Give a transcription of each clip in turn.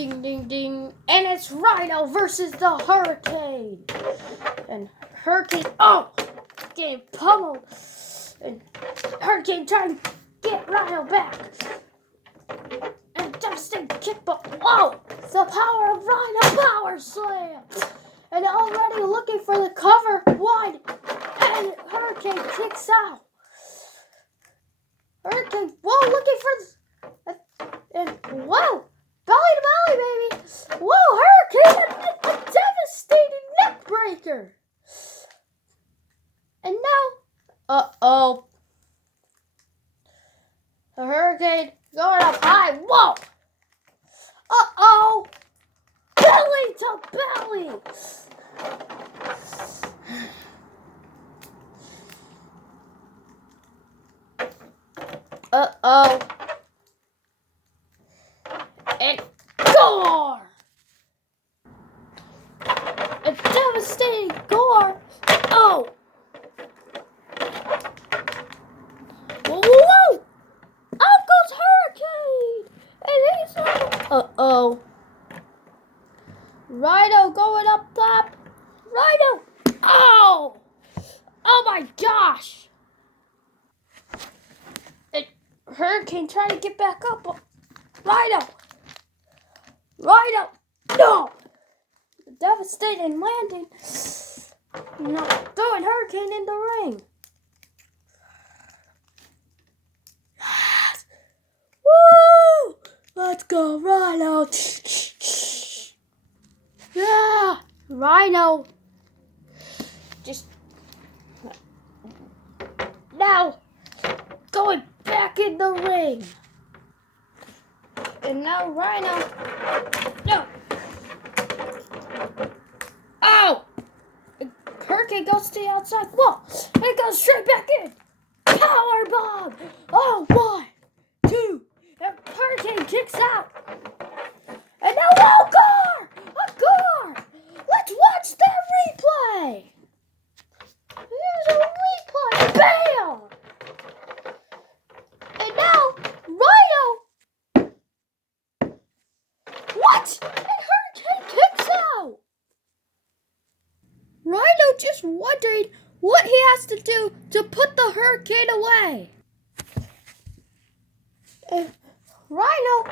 Ding, ding, ding. And it's Rhyno versus the Hurricane. And Hurricane, getting pummeled. And Hurricane trying to get Rhyno back. And devastating kick, but it's the power of Rhyno power slam. And already looking for the cover. One. And Hurricane kicks out. Hurricane, looking for and belly to belly, baby. Hurricane, a devastating neck breaker. And now, the Hurricane going up high. Belly to belly. And gore! A devastating gore! Whoa! Out goes Hurricane! And he's Rhyno going up top. Rhyno! Oh my gosh! And Hurricane trying to get back up. Rhyno! No! Devastating landing. Throwing Hurricane in the ring. Yes! Woo! Let's go, Rhyno. Yeah! Rhyno. Just now going back in the ring. And now Rhyno. No. Hurricane goes to the outside. And it goes straight back in. Power bomb. 1, 2. And Hurricane kicks out. And now a gore. Let's watch that replay. Here's a replay. Bam. And now Rhyno. What? And Hurricane kicks out. Rhyno just wondering what he has to do to put the Hurricane away. And Rhyno.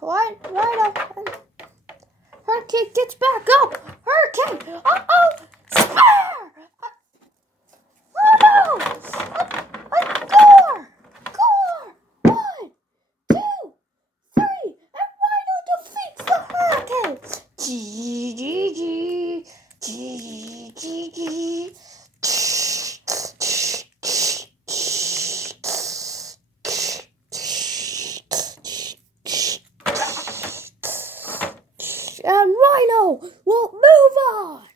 Rhyno. Hurricane gets back up. Hurricane. Spare. A gore. 1, 2, 3. And Rhyno defeats the Hurricane. G. And Rhyno will move on.